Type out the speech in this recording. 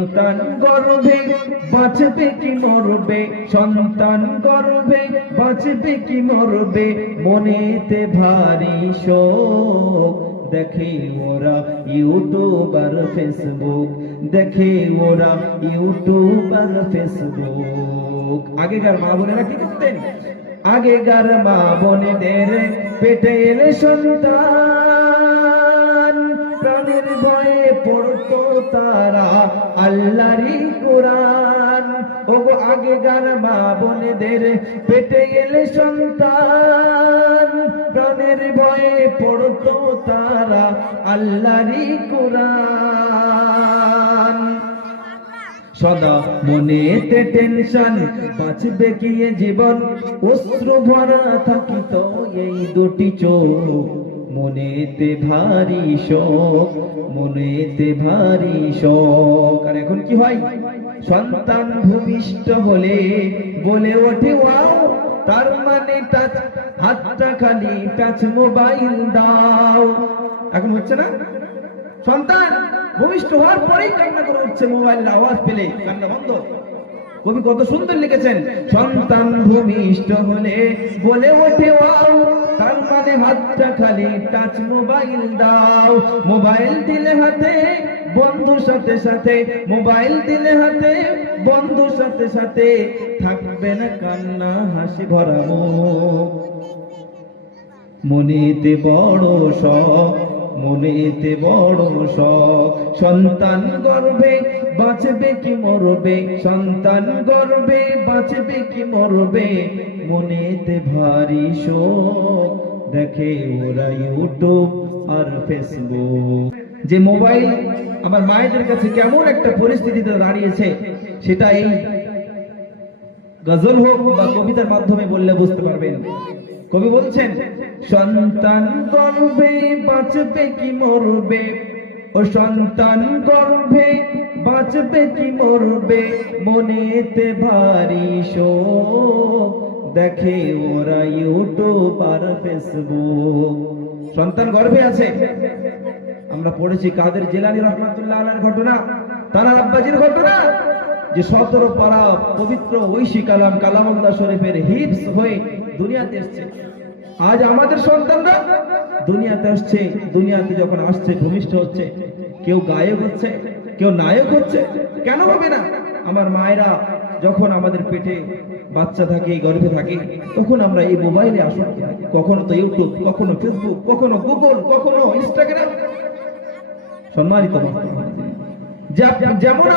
সন্তান গর্ভে বাঁচবে কি মরবে, সন্তান গর্ভে বাঁচবে কি মরবে, মনেতে ভারী শোক। দেখে ওরা ইউটিউব আর ফেসবুক, দেখে ওরা ইউটিউব আর ফেসবুক। আগেকার মা বোনেরা কি করতেন? আগেকার মা বোনেদের পেটে এলে সন্তান, প্রাণের ভয়ে পড়তো তারা আল্লাহরই কোরআন। ওগো আগেকার মা বোনেদের পেটে এলে সন্তান, প্রাণের ভয়ে পড়তো তারা আল্লাহরই কোরআন। সদা মনেতে টেনশন, বাঁচবে কি এ জীবন, অশ্রু ভরা থাকিত এই দুটি চোখ। মনেতে ভারী শোক, মনেতে ভারী শোক। আর এখন কি হয়? সন্তান ভূমিষ্ঠ হলে বলে ওঠে ওয়াও, তার মানে টাচ, হাতটা খালি টাচ মোবাইল দাও। এখন হচ্ছে না? সন্তান ভূমিষ্ঠ হওয়ার পরেই কান্না করে উঠছে, মোবাইল আওয়াজ পেলে কান্না বন্ধ। কবি কত সুন্দর লিখেছেন, সন্তান ভূমিষ্ঠ হলে বলে ওঠে ওয়াও, তার মানে হাতটা খালি টাচ মোবাইল দাও। মোবাইল দিলে হাতে বন্ধুর সাথে সাথে, মোবাইল দিলে হাতে বন্ধুর সাথে সাথে, থাকবে না কান্না হাসি ভরা মুখ। মনেতে বড় শখ, মনেতে বড় শখ, সন্তান গর্ভে বাঁচবে কি মরবে, সন্তান গর্ভে বাঁচবে কি মরবে, মনেতে ভারী শোক। দেখে ওরা ইউটিউব আর ফেসবুক। যে মোবাইল আমার মায়েদের কাছে কেমন একটা পরিস্থিতিতে দাঁড়িয়েছে, সেটা এই গজল হোক বা কবিতার মাধ্যমে বললে বুঝতে পারবেন। কবি বলছেন, সন্তান গর্ভে বাঁচবে কি মরবে, ও সন্তান গর্ভে বাঁচবে কি মরবে, মনেতে ভারী শোক। দেখে ওরা ইউটিউব আর ফেসবুক। সন্তান গর্ভে আছে, আমরা পড়েছি কাদের জিলানী রহমাতুল্লাহ আলাইহির ঘটনা, তারা আব্বাজির ঘটনা, যে 17 পারা পবিত্র ঐশী কালাম কালামুল্লাহ শরীফের হিফজ হয়ে দুনিয়াতে এসেছে। আজ আমাদের সন্তানরা দুনিয়াতে আসছে, দুনিয়াতে যখন আসছে ভূমিষ্ঠ হচ্ছে, কেউ গায়ক হচ্ছে, কেউ নায়ক হচ্ছে। কেন হবে না? আমার মায়েরা যখন আমাদের পেটে বাচ্চা থাকে, গর্ভে থাকে, তখন আমরা এই মোবাইলে আসক্ত থাকি। কখনো তো ইউটিউব, কখনো ফেসবুক, কখনো গুগল, কখনো ইনস্টাগ্রাম। সম্মানিত যেমন